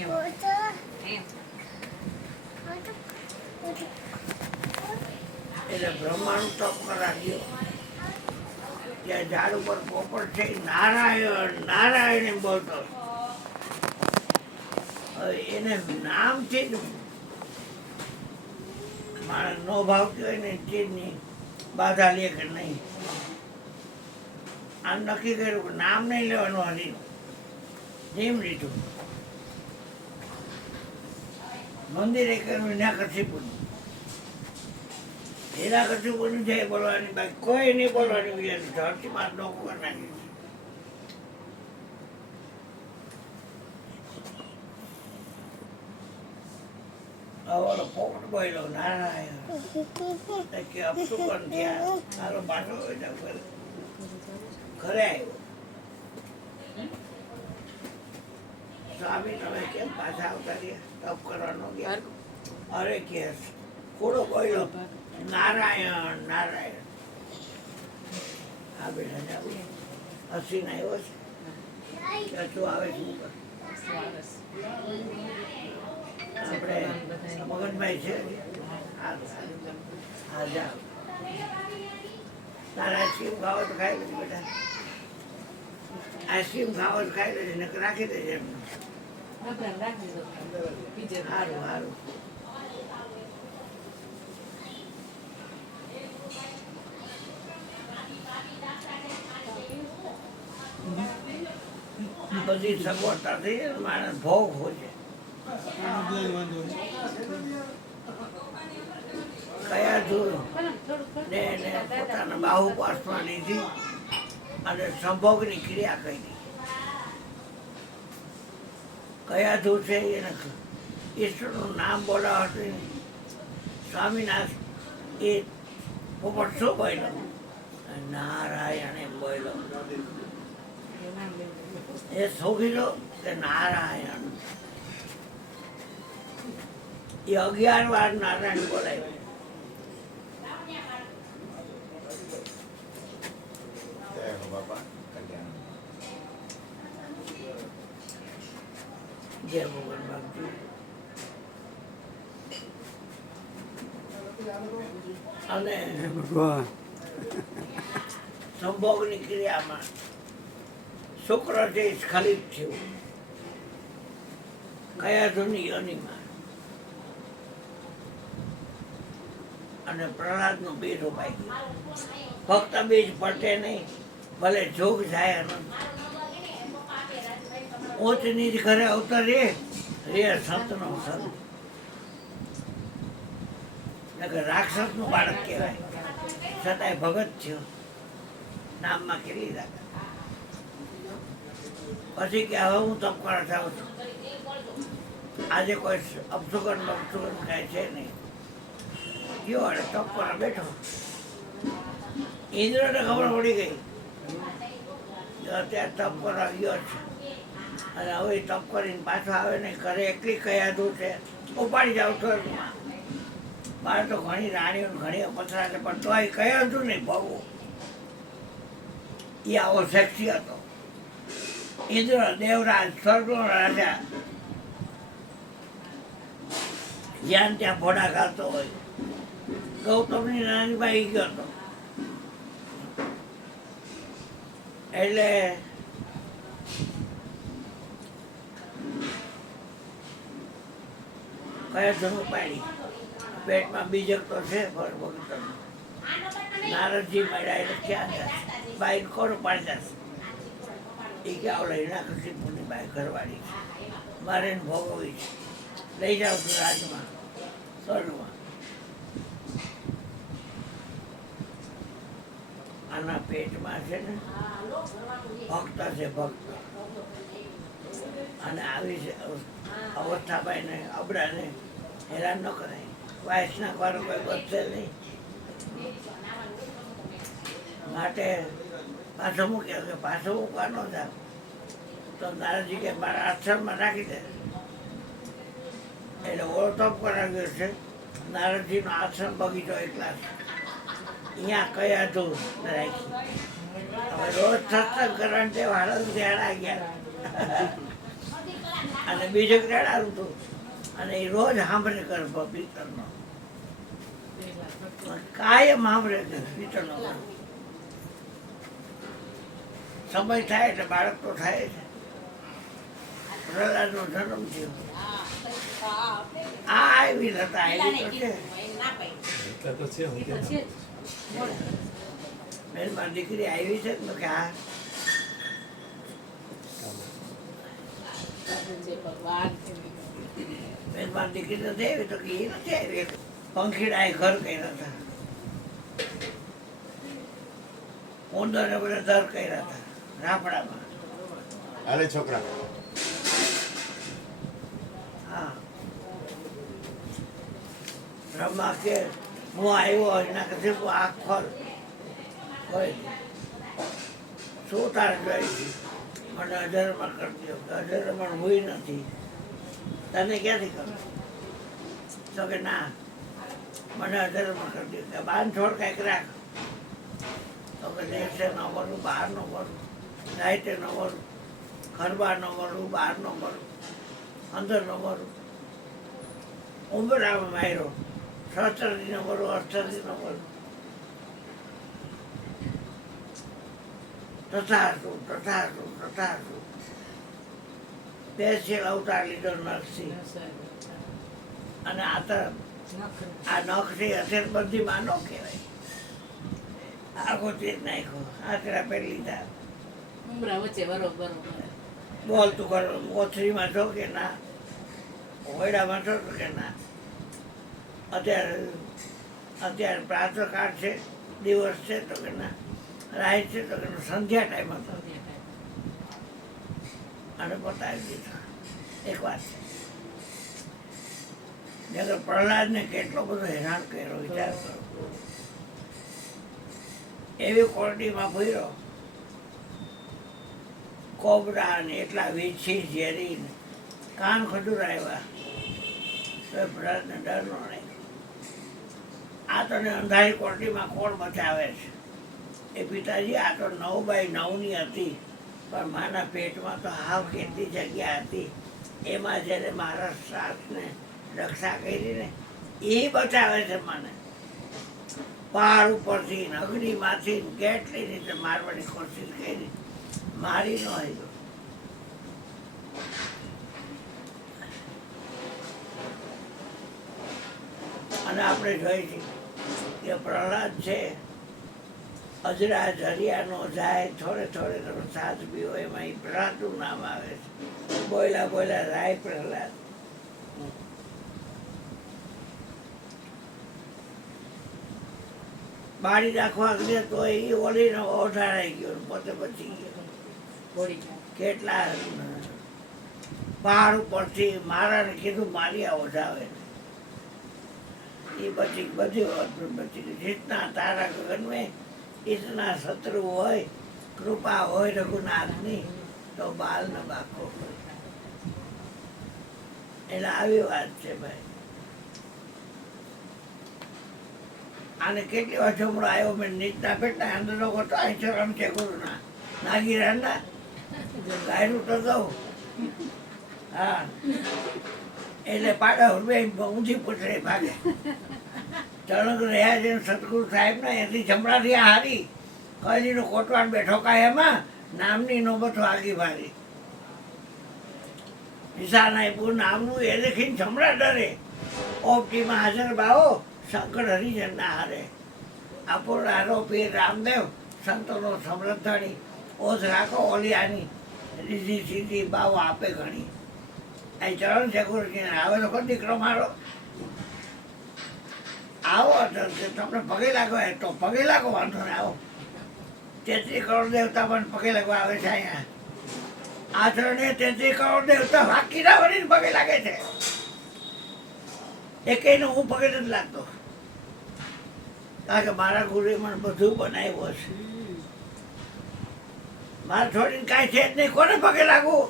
એમ એમ એટલે બ્રહ્માનું તપ કરાવ્યો. ત્યાં ઝાડ ઉપર પોપટ છે નારાયણ નારાયણ એમ બોલતો. હવે એને નામથી જ માણસ નો ભાવતી હોય ને ચીજની બાધા લે કે નહીં. આમ નક્કી કર્યું કે નામ નહીં લેવાનું હરીનું. જેમ લીધું મંદિરે કર્યું ત્યાં કચ્છીપુરનું હીરા કચ્છીપુરનું જય બોલવાની બાકી કોઈ નહીં બોલવાની. ધરતીમાં ડોકું કરી નાખ્યું. ઓલો પોપટ બોલ્યો નારાયણ કે અપશુકન થયા. તારો પાછો ઘરે આવ્યો. સ્વામી તમે કેમ પાછા આવતા રહ્યા? તપ કરવાનો ગયા? અરે કે થોડો બોલ્યો નારાયણ નારાયણ. આ બેટા હસીને આવ્યો છે કે શું આવે છે આપણે મગનભાઈ છે. હા જાઓ તારે આઈસ્ક્રીમ ખાવો તો ખાઈ લેજે બેટા. આઈસ્ક્રીમ ખાવો તો ખાઈ લેજે નકર રાખી દેજે એમને. સારું સારું. બધી સગવડતા થઈ જાય માણસ ભોગ હોય. કયા ધૂળ ને પોતાના બાહુપાસમાં લીધી અને સંભોગની ક્રિયા કરી. કયા ધૂળ છે એને ઈશ્વરનું નામ બોલાવતું સ્વામીના એ પોપટ શું બોલ્યો નારાયણ એમ બોલ્યો. એ સોગીલો કે નારાયણ. એ 11 વાર નારાયણ બોલાય. જય ભગવાન બાપજી. અને સંભોગની ક્રિયામાં શુક્ર છે સ્ખલિત થયું કયા ધૂની યોનિમાં. અને પ્રહલાદનું બીજ રોપાઈ ગયું. ફક્ત બીજ પટે નહીં ભલે જોગ જાય આનંદ. ઊંચ નીચ ઘરે અવતર રે સંતનો સંત. રાક્ષસનું બાળક કહેવાય છતાંય ભગત થયો. નામમાં કેટલી રાખે. પછી કે હવે હું તપ કરવા જાઉં છું. આજે કોઈ અપશુકન કાંઈ છે નહીં. ગયો અને તપ કરવા બેઠો. ઇન્દ્રને ખબર પડી ગઈ અત્યારે તપ કરવા ગયો છે અને હવે તપ કરીને પાછો આવે ને ઘરે એકલી કયા દૂર છે ઉપાડી જાવ તો મારે તો ઘણી રાણીઓ ઘણી પથરા છે પણ તોય કયા હતું નહીં ભગવો. એ આવો શેક્ષી હતો. ઇન્દ્ર દેવરાજ સ્વર્ગનો રાજા જ્યાં ત્યાં ભોડા ગાતો હોય. ગૌતમની નાની બાઈ ગયો હતો એટલે કયા ધનુ પાડી. પેટમાં બીજક તો છે ભગતનું. નારદજી મળ્યા એટલે ક્યાં જશે બાઈ કોણ પાડી જશે. એ કે આવો લઈને કૃષ્ણપુરની બાઈ ઘરવાળી છે મારે એને ભોગવવી છે. લઈ જાઉં છું રાજમાં સ્વર્ગમાં. આના પેટમાં છે ને ભક્ત છે ભક્ત. અને આવી છે અવસ્થાભાઈને અબડાને હેરાન ન કરાય. વાયસના વાળો કોઈ વધશે નહીં માટે પાછો મૂક્યો કે પાછો મૂકવા ન જાવ તો નારદજી કે મારા આશ્રમમાં રાખી દે. એટલે ઓળતપ કરાવ્યો છે. નારદજીનો આશ્રમ બગીચો એકલા છે. અહીંયા કયા ધૂળ રાખી. હવે રોજ સત્સંગ કરવાનું તે વાળા ધ્યાન ગયા અને બીજે ચડાડું હતું અને એ રોજ સાંભળે કરે પિત્તળનો કાયમ સાંભળે છે પિત્તળનો સમય થાય એટલે બાળક તો થાય છે. પ્રહલાદનો જન્મ થયો આ આવી હતા આવી તો છે બેન મારી દીકરી આવી છે ને કે હા બેન મારી દીકરી નથી આવી તો કે એ નથી આવી પંખીડા એ ઘર કર્યા હતા ઉંદરને બધા દર કર્યા હતા રાફડામાં. અરે છોકરા હા બ્રહ્મા કે હું આવ્યો એના કદી હું આંખ ખોલ હોય શું તારે જોઈ મને અજરમાં કરતી અજરમાં હોય નથી તને ક્યાંથી કરું તો કે ના મને અજરમાં કરતી કે બાંધછોડ કાંઈક રાખ તો કે દેશે ન વળું બહાર ન વળું રાઈતે ન વળું ખરબા ન વળું બહાર ન વળું અંદર ન વળું ઉંબરામાં માર્યો સહસ્ત્રથી ન વળું અષ્ટથી ન વળું તથાશું તથાશું તથાશું બે છેલ અવતાર લીધો નરસિંહ અને આ નખથી અત્યારે બધી માં ન કહેવાય આખો તેજ નાખ્યો આંકડા પહેરી લીધા બોલ તું કરો ઓથરીમાં છો કે ના હોયડામાં છો કે ના અત્યારે પ્રાતઃકાળ છે દિવસ છે તો કે ના રાત છે તો કે સંધ્યા ટાઈમ હતો અને બતાવી દીધો એક વાત છે પ્રહલાદને કેટલો બધો હેરાન કર્યો વિચાર કરો એવી કોરડીમાં ભર્યો કોબરા ને એટલા વીછી ઝેરી કાન ખજુરાવ્યા તો પ્રહલાદને ડર નો નહીં. આ તને અંધારી કોરડીમાં કોણ બચાવે છે એ પિતાજી આ તો 9x9ની હતી પણ માના પેટમાં તો હાવ કેટલી જગ્યા હતી એમાં જ્યારે મારા શ્વાસને રક્ષા કરી ને એ બચાવે છે મને. પહાડ ઉપરથી અગ્નિમાંથી કેટલી રીતે મારવાની કોશિશ કરી મારી ન આવ્યો. અને આપણે જોઈ છીએ કે પ્રહલાદ છે અજરા ઝરિયાનો જાય થોડે થોડે તમે સાથ પીવો એમાં એ પ્રહલાદનું નામ આવે છે. બોયલા બોયલા રાય પ્રહલાદ. બાળી નાખવા દે તો એ ઓલીને ઓઢાડાઈ ગયો પોતે બચી ગયો. કેટલા પહાડ ઉપરથી મારાને કીધું મારી ઓઢાવે એ બચી બધી વાત બચી ગઈ. જીતના તારા ગગન મેં ઇતના શત્રુ હોય કૃપા હોય રઘુનાથની તો બાલ ન બાકો હોય. એટલે આવી વાત છે ભાઈ. આને કેટલી વાર જમણો આવ્યો મેં નીચના પેટના અંદર લોકો તો અહીં ચરમ છે ગુરુના નાગીરાના ગાયરું તો દઉં હા એટલે પાડા બે ઊંધી પૂછડે ભાગે. ચણક રહ્યા છે સતગુરુ સાહેબ ને એથી જમણાથી હારી કલીનો કોટવાડ બેઠો કાય એમાં નામની નોબત વાગી ભારી ઈશાનાયપુર નામનું એ દેખીને જમણા ડરે ઓપટીમાં હાજર બાવો શંકર હરિજન ના હારે આપોર હારો પીર રામદેવ સંતોનો સમૃદ્ધણી ઓછ રાખો ઓલિયાની રીધી સીધી બાવો આપે ઘણી. અહીં ચરણ છે ગુરુજી આવે તો કોઈ દીકરો મારો આવો તમને પગે લાગો તો પગે લાગો વાંધો ને આવો. 33 કરોડ દેવતા પણ પગે લાગવા આવે છે અહીંયા. આચરણે 33 કરોડ દેવતા વાકીના વળીને પગે લાગે છે. એકેયનો હું પગે નથી લાગતો કારણ કે મારા ગુરુએ મને બધું બનાવ્યું છે. મારે છોડીને કાંઈ છે જ નહીં કોને પગે લાગવું.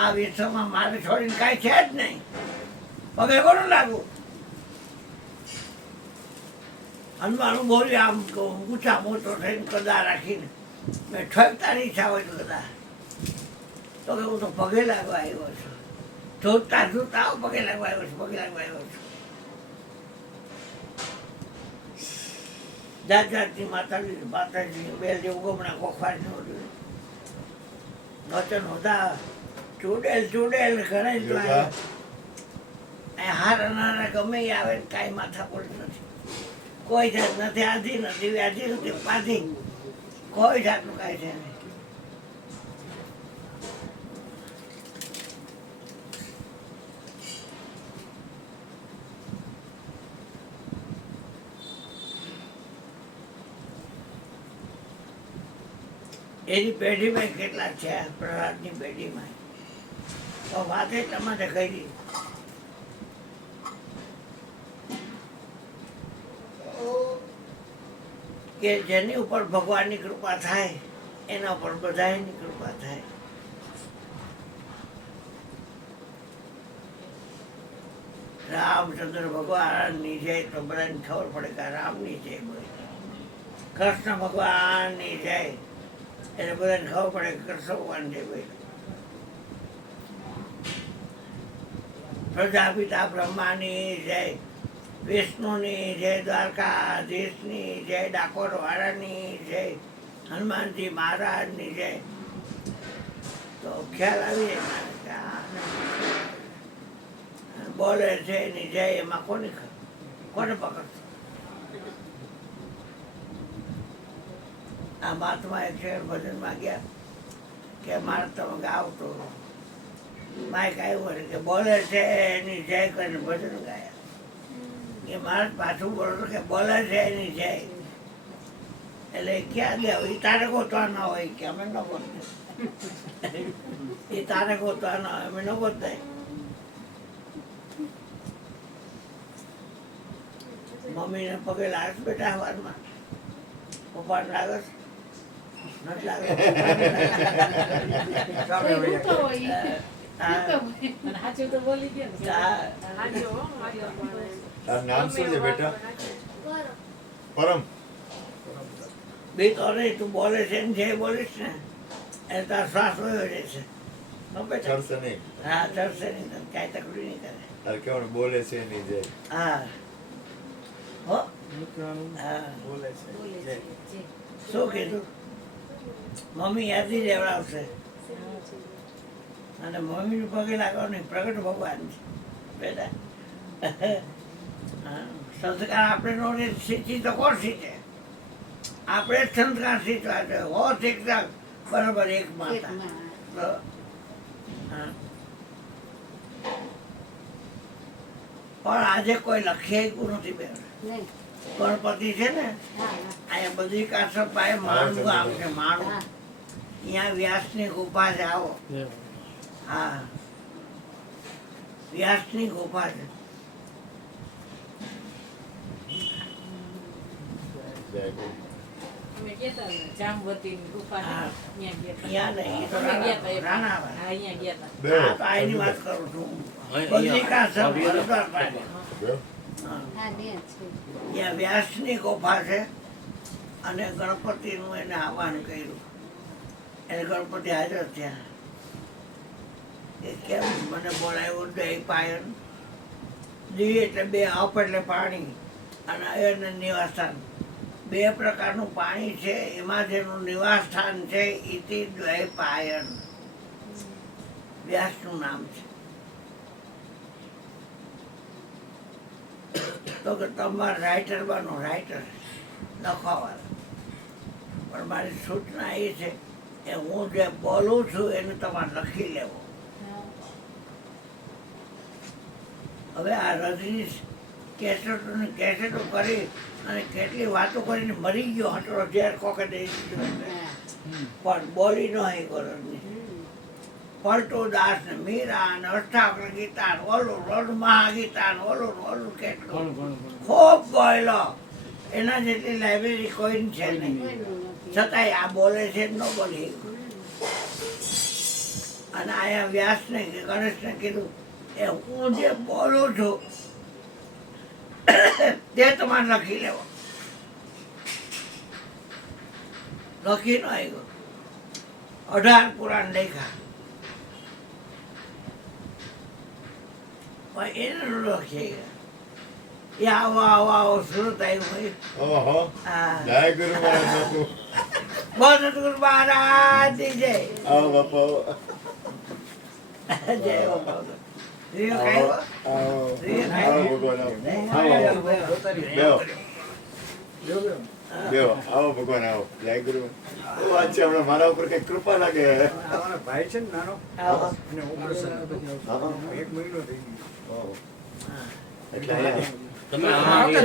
આ વિશ્વમાં મારે છોડીને કાંઈ છે જ નહીં પગે કોને લાગવું. હનુમાન બોલ્યો આમ ઊંચા મોટો થઈને કદા રાખીને મેં ઠગતા નહીં ઈચ્છા હોય તો બધા તો કે હું તો પગે લાગવા આવ્યો છું જોતા જોતા આવો પગે લાગવા આવ્યો છું પગે લાગવા આવ્યો છું. જાત જાતની માતાજી બેલજી ઉગમણા કોખવાડનું વચન હતા ચૂડેલ ઘણા જ હારા નાના ગમે એ આવે કાંઈ માથા પડી નથી, કોઈ જાત નથી આધી નથી વ્યાધી નથી પાધી, કોઈ જાતનું કાંઈ છે નહીં. એની પેઢીમાં કેટલા છે પ્રહલાદની પેઢીમાં તો વાત એટલા માટે કરી કે જેની ઉપર ભગવાનની કૃપા થાય એના ઉપર બધાની કૃપા થાય. રામચંદ્ર ભગવાનની જય તો બધાને ખબર પડે કે રામની જય બોલે, કૃષ્ણ ભગવાનની જય એટલે બધાને ખબર પડે કે કૃષ્ણ ભગવાન જય બોલે. પ્રજાપિતા બ્રહ્માની જય, વિષ્ણુની જય, દ્વારકાધીશની જય, ડાકોર વાળાની જય, હનુમાનજી મહારાજની જય. તો ખ્યાલ આવી જાય બોલે છે એની જય એમાં કોને પકડશો? આ મહાત્મા એક શહેર ભજનમાં ગયા કે મારે તમે ગાવ તો માઇક આવ્યું કે બોલે છે એની જય કરીને ભજન ગાયા. એ મારે પાછું બોલો કે બોલે છે એની જય એટલે ક્યાં ગયા? એ તારે ગોતવા ના હોય કે અમે ન ગોતતા, એ તારે ગોતવા ના હોય અમે ન ગોતતા. મમ્મીને પગે લાગે બેટા સવારમાં, પપ્પાને લાગે નથી લાગે? તારું નામ શું છે બેટા? પરમ. બે તો નહીં, તું બોલે છે ને જે બોલીશ ને એ તારો શ્વાસ વયો રહેશે. ચડશે નહીં. હા ચડશે નહીં, તને કાંઈ તકલીફ નહીં કરે. તારે કેવાનું બોલે છે એની જય. હા હો હા બોલે છે શું કીધું? મમ્મી યાદી લેવડાવશે અને મમ્મીનું પગે લાગવાનું પ્રગટ ભગવાન છે બેટા. સંસ્કાર આપણે નો શીખી તો કોણ શીખે? આપણે જ સંસ્કાર શીખવા છે. હો શીખતા બરાબર એક માતા. હા પણ આજે કોઈ લખી આપ્યું નથી બેન. ગણપતિ છે ને અહીંયા બધી કાસર પાસે માણું ગામ છે, માણું. અહીંયા વ્યાસની ગુફા છે, આવો. હા વ્યાસની ગુફા છે. જય ગો. અમે ગયા તા જામવતીની ગુફા હા. ત્યાં ગયા તા. અહીંયા નહીં, એ તો અમે ગયા તા એક. રાણાવાડ. હા, અહીંયા ગયા તા. બે. હા, તો આની વાત કરું છું. બધી કાસર હરિદ્વાર પાસે. બે. હા. ત્યાં વ્યાસની ગુફા છે અને ગણપતિનું એને આહવાન કર્યું એટલે ગણપતિ હાજર થયા. એ કેમ મને બોલાવ્યું? દહીં પાયન દી એટલે બે અપ એટલે પાણી અને અયન નિવાસસ્થાન. બે પ્રકારનું પાણી છે, એમાં જેનું નિવાસસ્થાન છે ઇતિ દ્વૈપાયન. વ્યાસનું નામ છે. તો કે તમારે રાઇટર બનો, રાઇટર લખવાવાળા. પણ મારી સૂચના એ છે કે હું જે બોલું છું એને તમારે લખી લેવો. હવે આ રજનીશ કેસેટો કરી અને કેટલી વાતો કરીને મરી ગયો હટરો ઝેર કોકે દઈ દીધું પણ બોલી ન હઈ ગરજની. પલટુ દાસ ને મીરા ને અષ્ટાવક્ર ગીતા ને ઓલું ઓલું મહાગીતા ને ઓલું કેટલું ખૂબ બોયલો. એના જેટલી લાઇબ્રેરી કોઈ છે નહીં, છતાંય આ બોલે છે ન બોલી. અને આયા વ્યાસને કે ગણેશને કીધું એ હું જે બોલું છું તે તમારે લખી લેવો. લખી ન આવ્યો 18 પુરાણ લખ્યા પણ એને ન લખી એ આવો આવો આવો સુરત આવ્યું ઓહો હા જય ગુરુ મહારાજ બાપુ બોલ સતગુરુ મહારાજ જય આવો બાપુ જય બાપા રીયો ખાયો આવો રીયો આવો ખાયો ભગવાન આવો બેહો બેહો આવો ભગવાન આવો જય ગુરુ વાત છે હમણાં મારા ઉપર કઈ કૃપા લાગે અમારા ભાઈ છે ને નાનો આવો એને ઓપરેશન હા. 1 મહિનો થઈ ગયો. ઓહો. એટલે અહીંયા તમે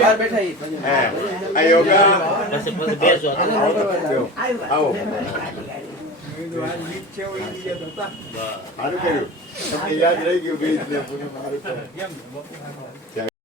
બહાર બેઠા ઈ પછી. હે આ યોગા પછી બેસો બેહો. આવો મેં કીધું આ લીક છે એવું ઈ ગયા હતા. બસ. સારું કર્યું તમને યાદ રહી ગયું બે જ ને પૂનમ સારું કર્યું. કેમ બાપુ?